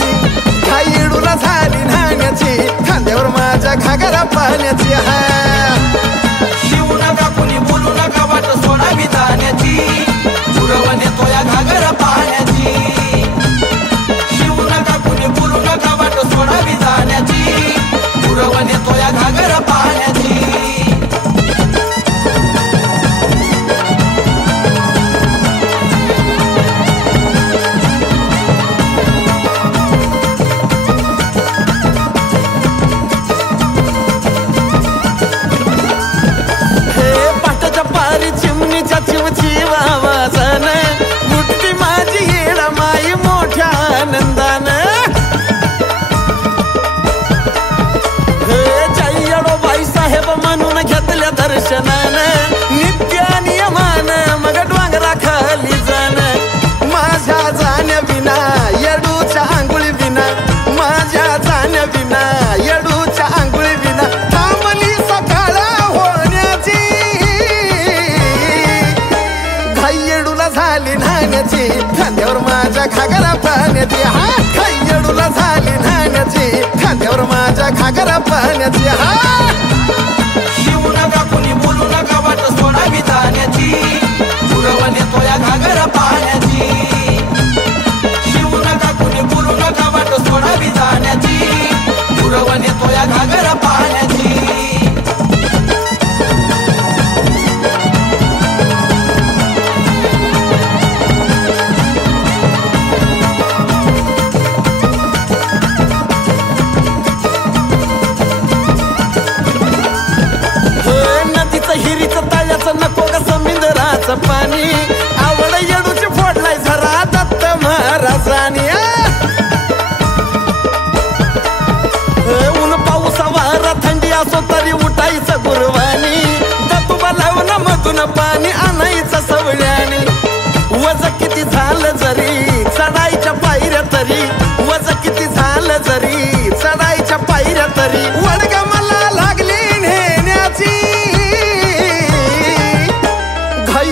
पाण्याची घाई येडूला झाली न्हाण्याची खांद्यावर माझ्या घागरा पाण्याची शिवू नका कुणी बोलू नका वाट सोडावी जाण्याची पुरवण येतो या घागरा पाण्याची शिवू नका कुणी बोलू नका वाट सोडावी जाण्याची पुरवण येतो या घागरा पाण्याची चिमणीच्या चिवचिव आवाजान मुठती माझी येडा माई मोठ्या आनंदान जय्यडो बाई साहेब म्हणून घेतल्या दर्शनान नित्य नियमान मग डोंगरा खाली जाण माझ्या जाण्या विना येडूच्या आंघोळी विना माझ्या जाण्या विना येडूच्या आंघोळी विना थांबली सकाळ होण्याची येडूला झाली न्हाण्याची खांद्यावर माझ्या घागरा पाण्याची येडूला झाली न्हाण्याची खांद्यावर माझ्या घागरा पाण्याची शिवू नका कुणी बोलू नका वाट सोडावी जाण्याची पुरवण येतो या घागरा पाण्याची शिवू नका कुणी बोलू नका वाट सोडावी जाण्याची पुरवण येतो या घागरा पाण्याची हिरीचं तळ्याचं नको ग समुद्राचं पाणी आवड येडूची फोडलाय झरा दत्त महाराजानी ऊन पाऊस वारा थंडी असो तरी उठायचं गुरवानी दतुबा लावून मधून पाणी आणायचं सवळ्याने वज किती झालं जरी चढायच्या पायऱ्या तरी वज किती झालं जरी चढायच्या पायऱ्या तरी वडग मला लागली नेण्याची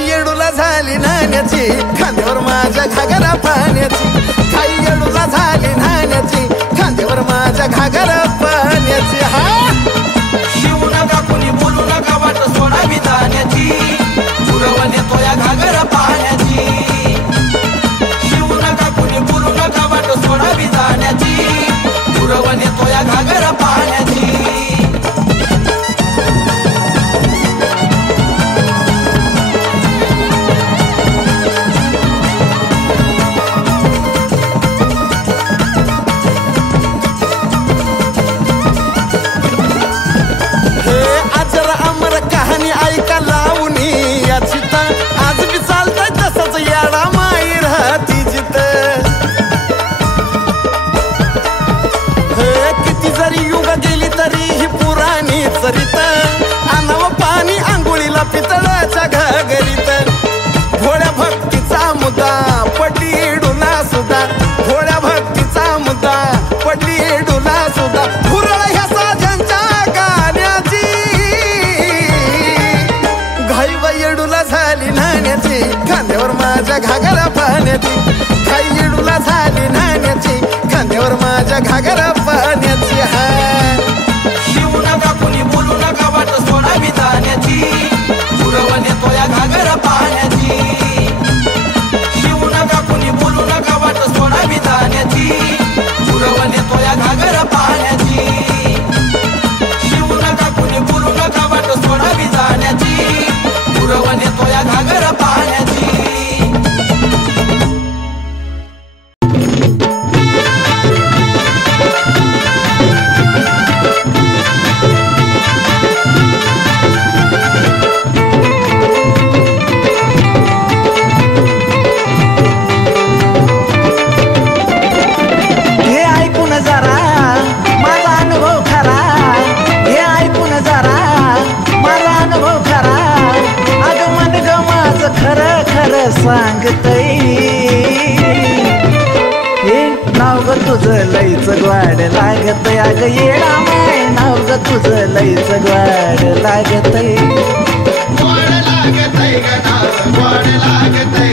येडूला झाली न्हाण्याची खांद्यावर माझ्या घागरा पाण्याची घाई येडूला झाली न्हाण्याची खांद्यावर माझ्या घागरा पाण्याची शिवू नका कुणी बोलू नका वाट सोडावी जाण्याची पुरवण येतो या घागरा पाण्याची शिवू नका कुणी बोलू नका वाट सोडावी जाण्याची पुरवण येतो या घागरा पाण्याची कहाणी ऐका लावणी याची आज बी चालतंय तसंच याडा माई राहती जित किती जरी युग गेली तरी ही पुराणी चरित आणावं पाणी आंघोळीला पितळाच्या घागरीत भोळ्या भक्तीचा मुद्दा पडली येडूला सुद्धा भोळ्या भक्तीचा मुद्दा पडली येडूला सुद्धा हुरळ ह्या साजांच्या गाण्याची येडूला झाली न्हाण्याची खांद्यावर माझ्या घागरा पाण्याची घाई येडूला झाली न्हाण्याची खांद्यावर माझ्या घागरा पाण्याची शिवू नका कुणी बोलू नका वाट सोडावी जाण्याची पुरवण येतो या घागरा पाण्याची शिवू नका कुणी बोलू नका वाट सोडावी जाण्याची पुरवण येतो या घागरा पाण्याची शिवू नका कुणी बोलू नका वाट सोडावी जाण्याची पुरवण येतो या घागरा पाण्याची सांगतई हे नाव ग तुझं लईच ग्वाड लागत अग येडा माय नाव ग तुझं लईच ग्वाड लागतई गोड लागतई ग नाव गोड लागतई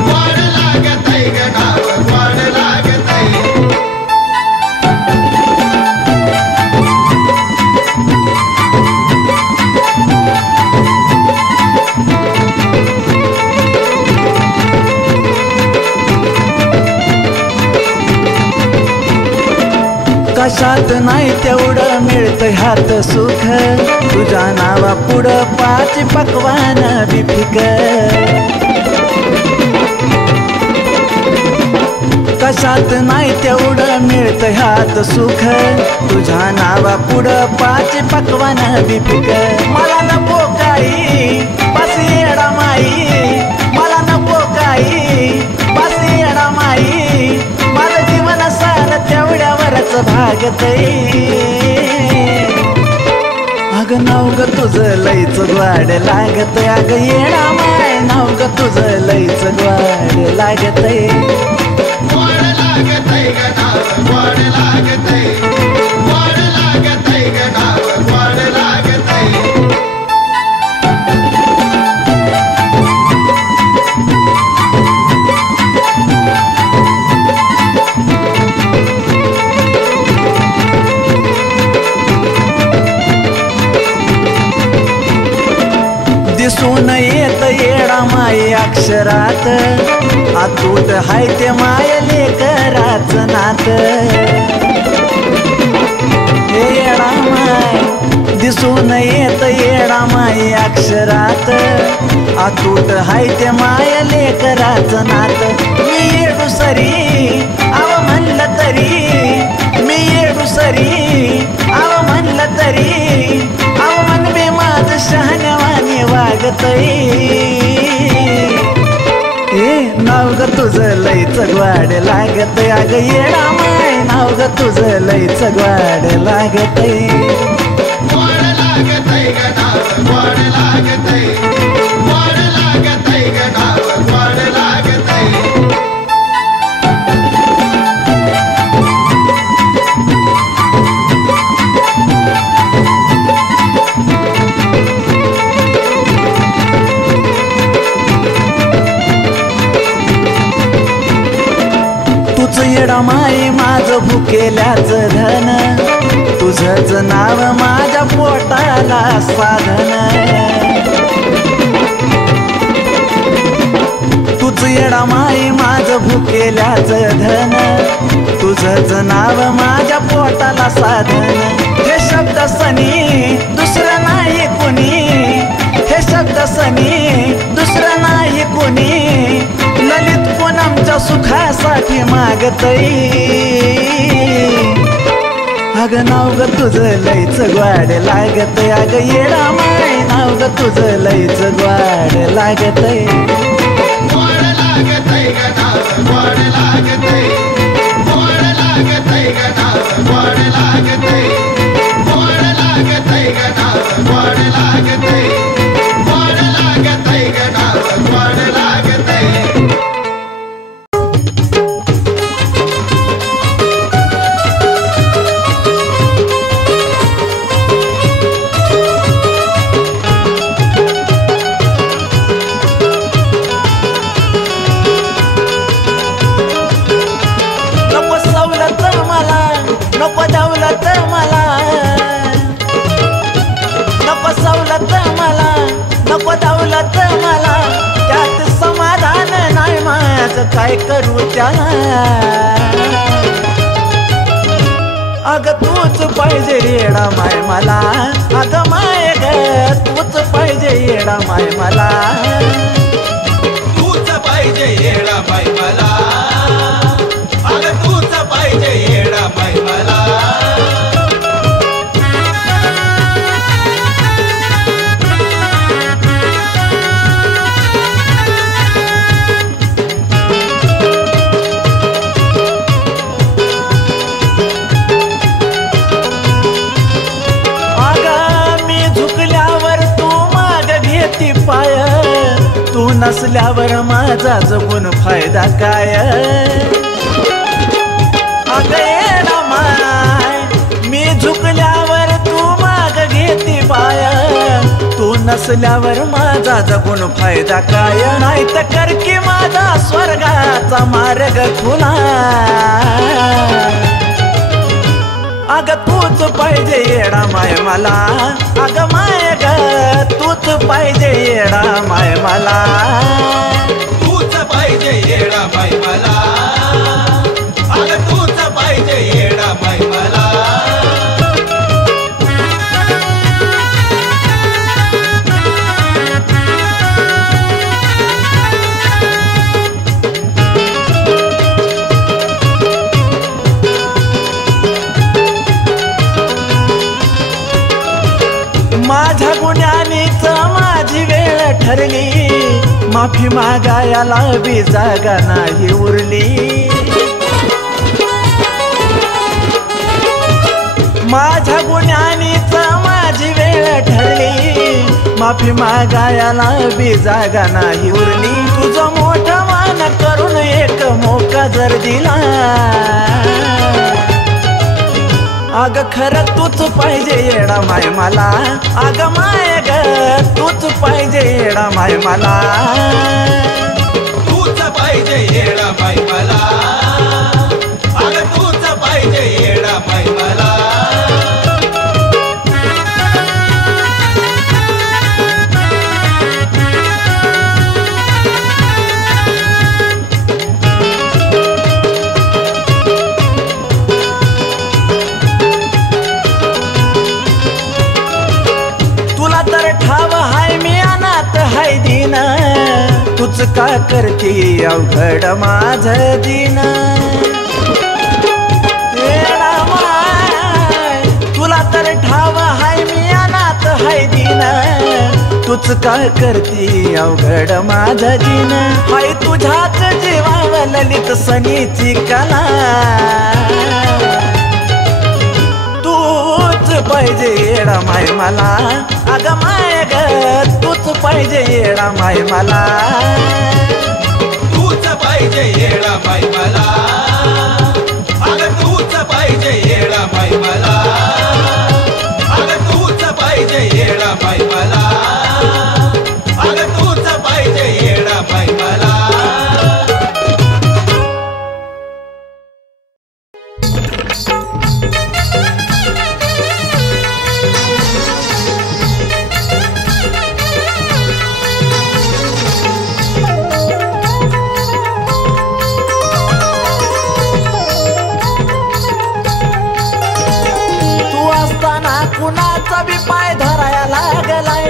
गोड लागतई ग नाव गोड लागतई कशात नाही तेवढं मिळतं ह्यात सुख तुझ्या नावा पुढं 5 पक्वान बिफिक कशात नाही तेवढं मिळतं ह्यात सुख तुझ्या नावा पुढं 5 पक्वान बिफिक मला नको काही बस येडा माई मला नको काही बस येडा माई माझं जीवन सार तेवढ्यावरच भागतय अग नाव ग तुझं लईच ग्वाड लागतय अग येडा माय नाव ग तुझं लईच ग्वाड लागतय गोड लागतय ग नाव गोड लागतय गोड लागतय ग नाव गोड लागतय दिसून येत येडा माई अक्षरात अतूट हाय ते माय लेकराच नात हे येडा माय दिसून येत येडा माई अक्षरात अतूट हाय ते माय लेकराच नात मी येडू सरी आव म्हणलं तरी मी येडू सरी आव म्हणलं तरी आव मन बे माझ शहाण्यावाने वागतय हे नाव ग तुझं लईच ग्वाड लागतय अग येडा माय नाव ग तुझं लईच ग्वाड लागतय गोड लागतय ग नाव गोड लागतय गोड लागतय ग नाव गोड लागतय येडा माई माझं भुकेल्याच धन तुझंच नाव माझ्या पोटाला साधन तुझ येडा माई माझं भुकेल्याच धन तुझंच नाव माझ्या पोटाला साधन हे शब्द सनी दुसरं नाही कुणी हे शब्द सनी दुसरं नाही कुणी ललित पूनमच्या सुखासाठी मागतय अग नाव ग तुझं लईच ग्वाड लागतय अग येडा माय नाव ग तुझं लईच ग्वाड लागतय गोड लागतय ग नाव गोड लागतय गोड लागतय ग नाव गोड लागतय गोड लागतय ग नाव गोड लागतय गोड लागतय ग नाव गोड लागतय नको दौलत मला नको सवलत मला नको दौलत मला त्यात समाधान नाही माझं काय करू त्याला अग तूच पाहिजे येडा माय मला अग माय ग तूच पाहिजे येडा माय मला तूच पाहिजे येडा माय मला अग तूच पाहिजे येडा माय मला पाय तू नसल्यावर माझा जगून फायदा काय अग येडा माय मी झुकल्यावर तू माग घेती पाय तू नसल्यावर माझा जगून फायदा काय नाही तर कर की माझा स्वर्गाचा मार्ग खुला अग तूच पाहिजे येडा माय मला अग माय ग तूच पाहिजे येडा माय मला तूच पाहिजे येडा माय मला अग तूच पाहिजे येडा माय मला ठरली, माफी मागायला बी जागा नाही उरली. माझ्या गुन्ह्यानीच माझी वेळ ठरली, माफी मागायला बी जागा नाही उरली. तुझं मोठं मान करून एक मोका जर दिला, अग खरं तूच पाहिजे येडा माय मला. अग माय ग तूच पाहिजे येडा माय मला. तूच पाहिजे येडा माय मला. अग तूच पाहिजे येडा माय मला. तूच का करती अवघड माझ दिन. तुला तर ठाव हाय मी अनाथ हाय दिन. तूच का करती अवघड माझ दिन. हाय तुझ्याच जीवावर ललित सनीची कला. तूच पाहिजे येडा माय मला. अग माय ग तूच पाहिजे येडा माय मला. तूच पाहिजे येडा माय मला. अग तूच पाहिजे येडा माय मला. अग तूच पाहिजे येडा माय मला. अग तूच पाहिजे येडा माय मला. कुणाचा बी पाय धराया लागलाय.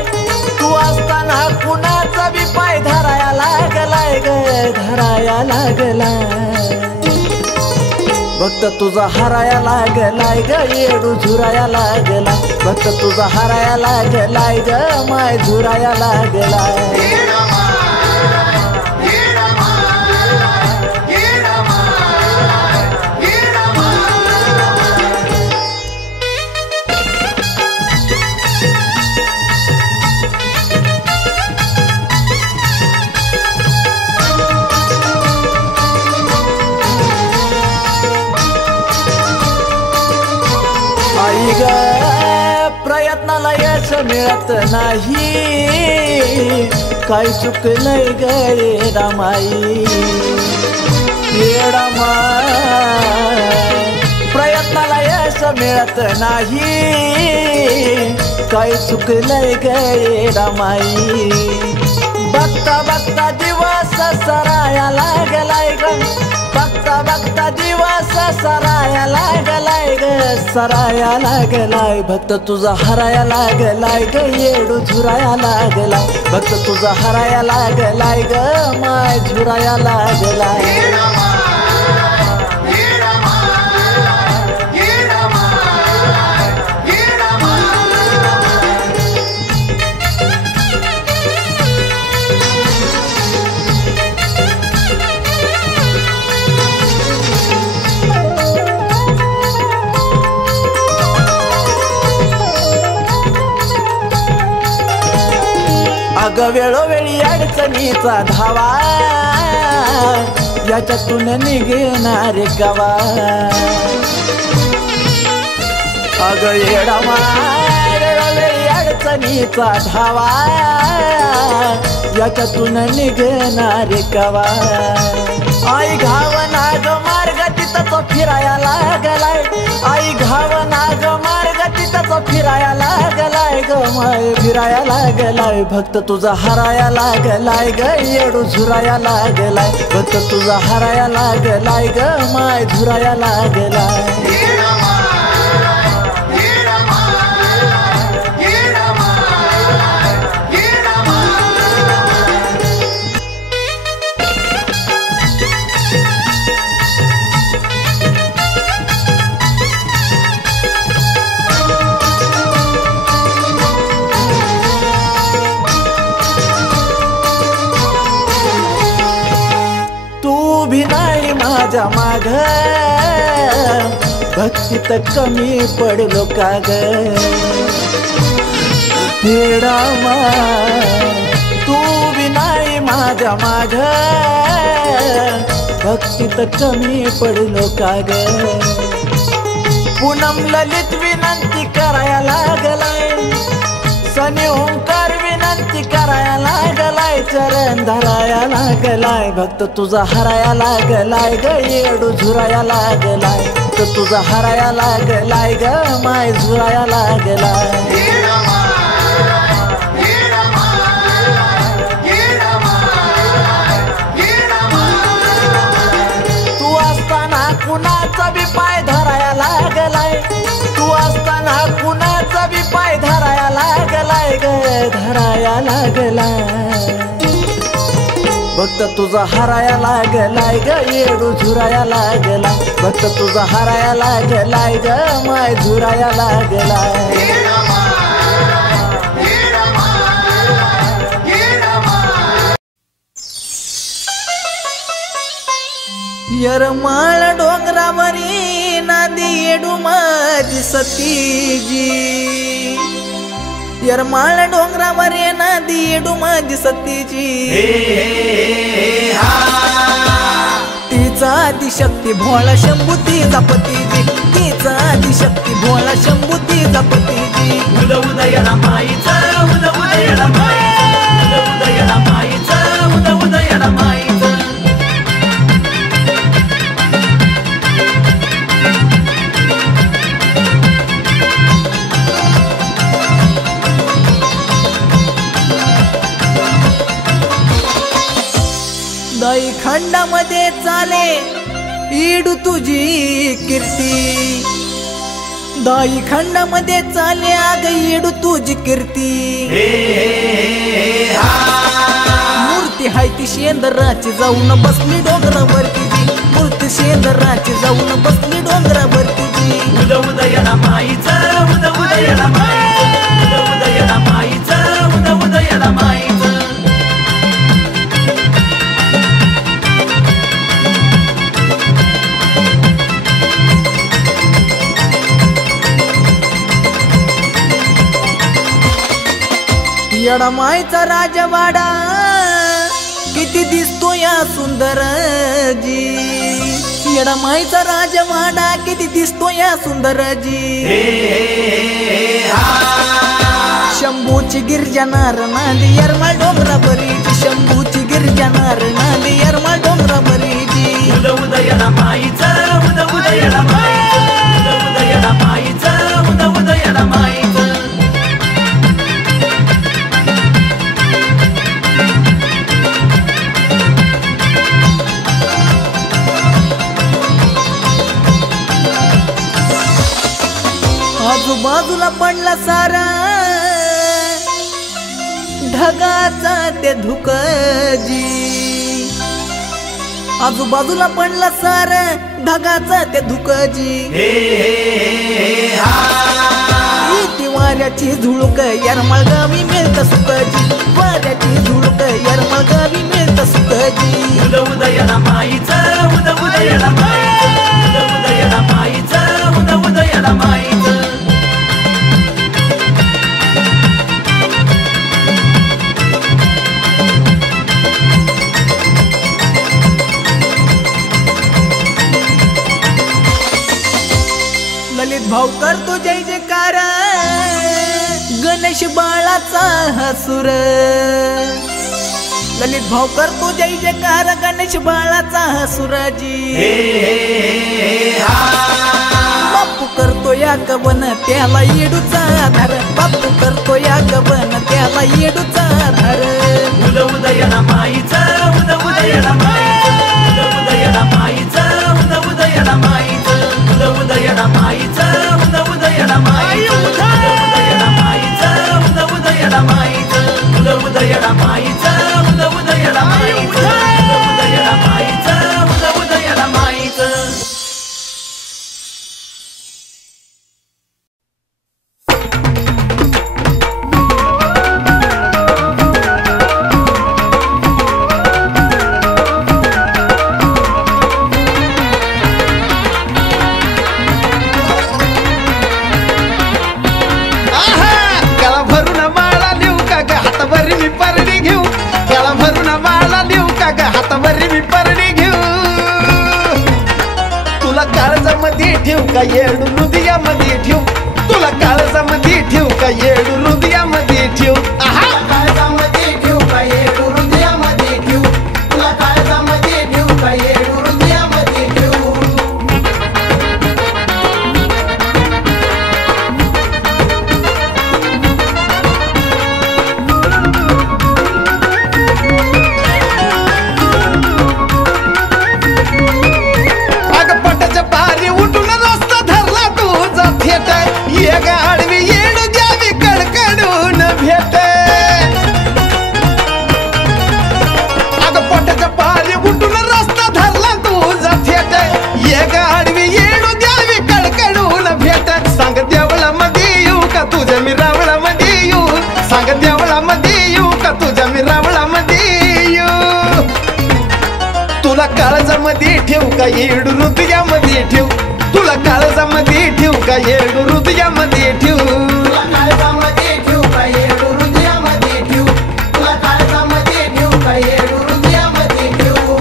तू असताना कुणाचा बी पाय धराया लागलाय ग धराया लागलाय. भक्त तुझा हराया लागलाय ग येडू झुराया लागलाय. भक्त तुझा हराया लागलाय ग माय झुराया लागलाय. प्रयत्नाला यश मिळत नाही, काय चुकलंय ग येडा माई. येडा माय प्रयत्नाला यश मिळत नाही, काय चुकलंय ग येडा माई. बघता बघता दिवस सराया लागलाय ग. बघता बघता दिवस सराया लागलाय ग सराया लागलाय. भक्त तुझा हराया लागलाय ग येडू झुराया लागलाय. भक्त तुझा हराया लागलाय ग माय झुराया लागलाय. अग वेळोवेळी अडचणीचा धावा, याच्यातून निघेणार गावा. अग येडा माय वेळोवेळी अडचणीचा धावा, याच्यातून निघेणार गावा. आई घावना ग मार्ग तिथंच फिराया लागलाय. आई घावना ग मार्ग तिथंच फिराया लागलाय ग माय फिराया लागलाय. भक्त तुझा हराया लागलाय ग येडू झुराया लागलाय. भक्त तुझा हराया लागलाय ग माय झुराया लागलाय. माझ्या माग भक्तीत कमी पडलो का ग हे रामा तू विनाई माझ्या माग भक्तीत कमी पडलो का ग पूनम ललित विनंती करायला लागलाय सनी ओंकार विनंती करायला लागलाय चरण धराया लागलाय भक्त तुझा हराया लागलाय ग येडू झुराया लागलाय तर तुझा हराया लागलाय ग माय झुराया लागलाय तू असताना कुणाचा बी पाय धराया लागलाय तू असताना कुणाचा बी पाय धराया लागलाय ग धराया लागलाय भक्त तुझा हराया लागलाय ग येडू झुराया लागलाय भक्त तुझा हराया लागलाय ग माय झुराया लागलाय यरमाळ डोंगरावरी नादी येडू माझी सतीजी यरमाळ डोंगरावरी नादी येडू माझी सतीजी तिचा आदिशक्ती भोळा शंभू तिचा पतीजी तिचा आदिशक्ती भोळा शंभू तिचा पतीजी उद उदयला माईचा उद उदयला माईचा उद उदयला माईचा उद उदयला माईचा दाई खंडामध्ये चाले इडू तुझी कीर्ती दाई खंडामध्ये चाले आग इडू तुझी कीर्ती मूर्ती हाय ती शेंदराची जाऊन बसली डोंगरावरती मूर्ती शेंदराची जाऊन बसली डोंगरावरती उद उदयला माईचा उद उदयला माईचा उद उदयला माईचा उद उदयला माईचा येडमाईचा राजवाडा किती दिसतो या सुंदरजी येडमाईचा राजवाडा किती दिसतो या सुंदरजी शंभूची गिरजा नार नांदी यरमाळ डोंगरावरीची शंभूची गिरजा नार नांदी यरमाळ डोंगरावरीची उद उदयला माईचा उद उदयला माईचा उद उदयला माईचा उद उदयला माईचा आजूबाजूला पडला सारा ढगाचा ते धुकजी आजूबाजूला पडला सारा ढगाचा ते धुकजी ती वाऱ्याची झुळूक यरमाळ गावी मिळत सुखजी वाऱ्याची झुळूक यरमाळ गावी मिळत सुखजी उद उदयला माईचा उद उदयला माईचा उद उदयला माईचा उद उदयला माईचा ललित भाऊ करतो जय जयकार गणेश बाळाचा हसूर ललित भाऊ करतो जय जयकार गणेश बाळाचा हसुराजी बापू करतो या गवन त्याला येडूचा आधार बापू करतो या गवन त्याला येडूचा आधार उद उदयला माईचा उद उदयला माईचा उद उदयला माईचा उद उदयला माईचा उद उदयला माईचा उद उदयला माईचा उद उदयला माईचा उद उदयला माईचा उद उदयला माईचा उद उदयला माईचा उद उदयला माईचा उद उदयला माईचा हातावरी मी परडी घेऊ तुला काळजामध्ये ठेवू का येडू हृदयामध्ये ठेवू तुला काळजामध्ये ठेवू का येडू हृदयामध्ये ठेवू काळजामध्ये ठेवू का येडू हृदयामध्ये ठेवू तुला काळजामध्ये ठेवू का येडू हृदयामध्ये ठेवू आडवी येड द्यावी कडकडून भेट अगं पोटाच्या पारी उठून रस्ता धरला तुझा थेट ये ग आडवी येड द्यावी कडकडून भेट सांग देवळामध्ये येऊ का तुझ्या मी रावळामध्ये येऊ सांग देवळामध्ये येऊ का तुझ्या मी रावळामध्ये येऊ तुला काळजामध्ये ठेवू का येड हृदयामध्ये ठेवू तुला काळजामध्ये ठेवू का येडू हृदयामध्ये ठेवू तुला काळजामध्ये ठेवू का येडू हृदयामध्ये ठेवू तुला काळजामध्ये ठेवू का येडू हृदयामध्ये ठेवू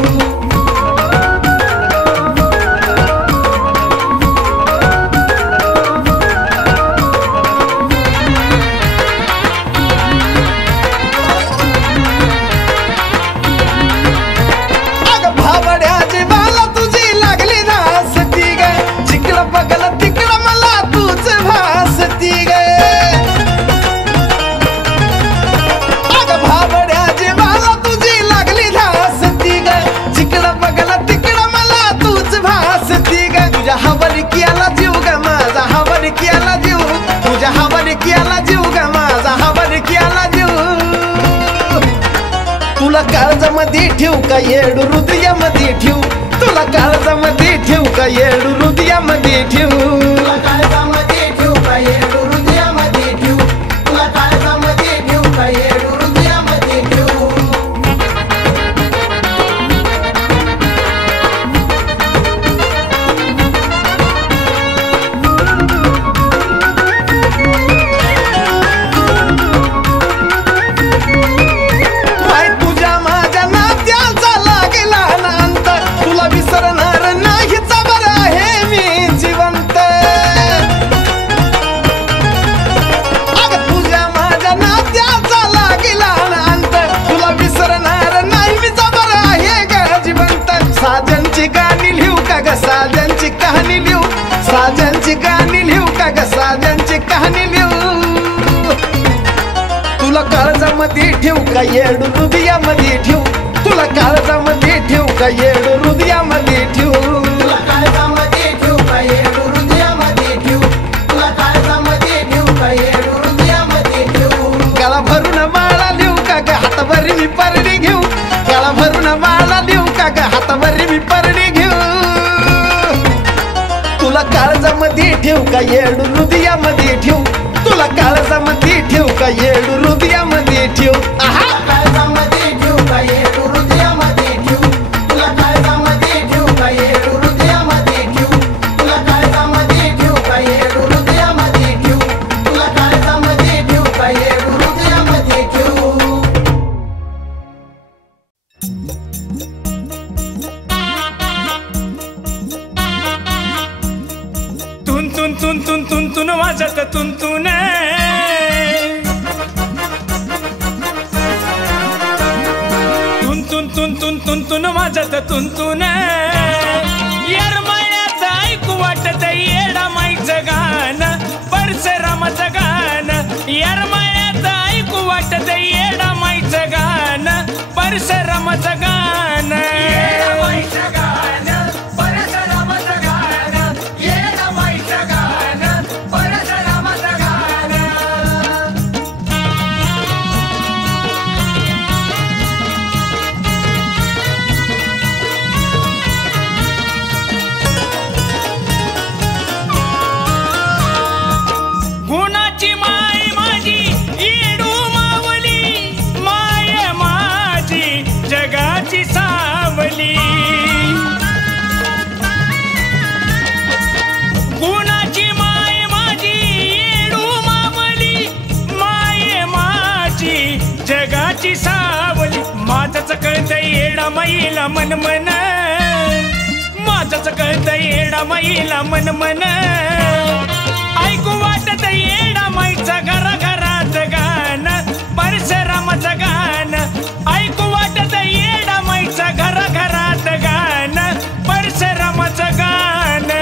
अगं भावड्या जीवाला तुझी लागली नासती ग जिकडं बघल तिकडं मला तूच भासती ग अगं भावड्या जीवाला तुझी लागली नासती ग जिकडं बघल तिकडं मला तूच भासती ग तुझ्या हवलकीला जीव ग माझा हवलकीला जीव तुझ्या हवलकीला जीव ग माझा हवलकीला जीव तुला काळजामध्ये ठेवू का येडू हृदयामध्ये ठेवू तुला काळजामध्ये ठेवू का येडू हृदयामध्ये ठेवू तुला काळजामध्ये ठेवू का येडू हृदयामध्ये ठेवू तुला काळजामध्ये ठेवू का येडू हृदयामध्ये ठेवू माय तुझ्या माझ्या नात्याचा लागला ना अंत तुला विसरणार नाही जबर आहे मी जिवंत अगं तुझ्या माझ्या नात्याचा लागला ना अंत तुला विसरणार नाही मी जबर आहे ग जिवंत साजनची गाणी लिहू का ग साजनची कहाणी लिहू साजनची गाणी लिहू का ग साजनची कहाणी लिहू तुला काळजामध्ये ठेवू का येडू हृदयामध्ये ठेवू तुला काळजामध्ये ठेवू का येडू हृदयामध्ये ठेवू तुला काळजामध्ये ठेवू का येडू हृदयामध्ये ठेवू तुला काळजामध्ये ठेवू का येडू हृदयामध्ये ठेवू गळा भरून माळा लिहू का ग हातावरी मी परडी घेऊ गळा भरून माळा लिहू का ग हातावरी मी परडी घेऊ तुला काळजामध्ये ठेवू का येडू हृदयामध्ये ठेवू तुला काळजामध्ये ठेवू का येडू हृदयामध्ये ठेवू काळजामध्ये ठेवू का येडू हृदयामध्ये ठेवू तुला काळजामध्ये ठेवू का येडू हृदयामध्ये ठेवू तुला काळजामध्ये ठेवू का येडू हृदयामध्ये ठेवू तुला काळजामध्ये ठेवू का येडू हृदयामध्ये ठेवू तुन तुन तुन तुन तुन तुन वाजत तुन तुन तुन तुन तुन तुन तुन तुन वाजत तुन तुन यार मायात ऐकू वाटत येडा माईचं गाणं परशुरामाचं गाणं यार मायात ऐकू वाटत येडा माईचं गाणं परशुरामाचं गाणं येडा माईचं गाणं परशुरामाचं गाणं येडा माईचं गाणं परशुरामाचं गाणं गुणाची माय माझी येडू मावली माय माझी जगाची सावली मन मन माझंच कळत येडा माईला मन मन ऐकू वाटत येडा माईचं घरा घरात गाणं परशुरामाचं गाणं ऐकू वाटत येडा माईचं घरा घरात गाणं परशुरामाचं गाणं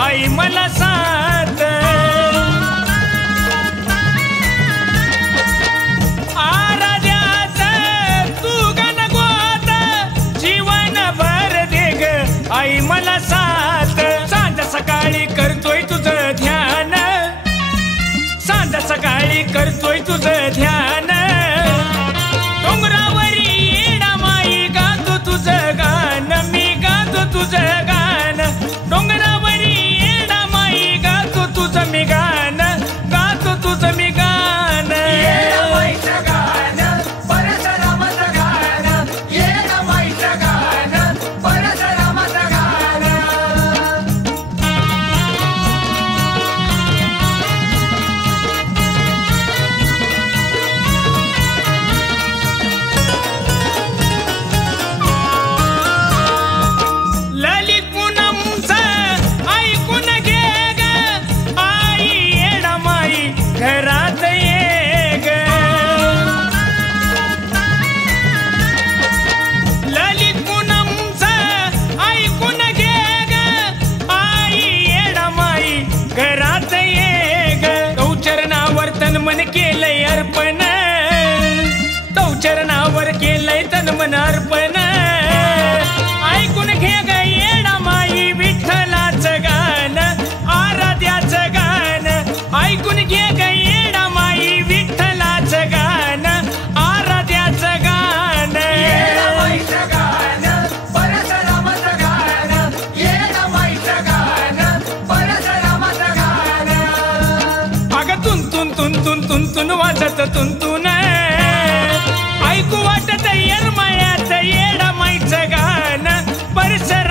आई मला साथ आराध्याचं तू गणगोत जीवन भर दे ग आई मला साथ सांज सकाळी करतोय तुझं ध्यान सांज सकाळी करतोय तुझं ध्यान डोंगरावरी येडा माई गातो तुझं गाणं मी गातो तुझं गाणं डोंगरावरी येडा माई गातो तुझं मी गाणं गातो तुझं मी गाणं ललित पूनमचं ऐकून घे ग आई येडा माई घरात ये ग ललित पूनमचं ऐकून घे ग आई येडा माई घरात ये ग तौ चरणावर तन मन केलंय अर्पण तौ चरणावर केलंय तन मन अर्पण ऐकून घे ग येडा माई विठ्ठलाचं गाणं आराध्याचं गाणं ऐकून घे ग येडा माई विठ्ठलाचं गाणं आराध्याचं गाणं अगं तुंतून तुंतून तुंतून वाजत तुंतून ऐकू वाटत येरमाळ्यात येडा माईचं गाणं परशुरामाचं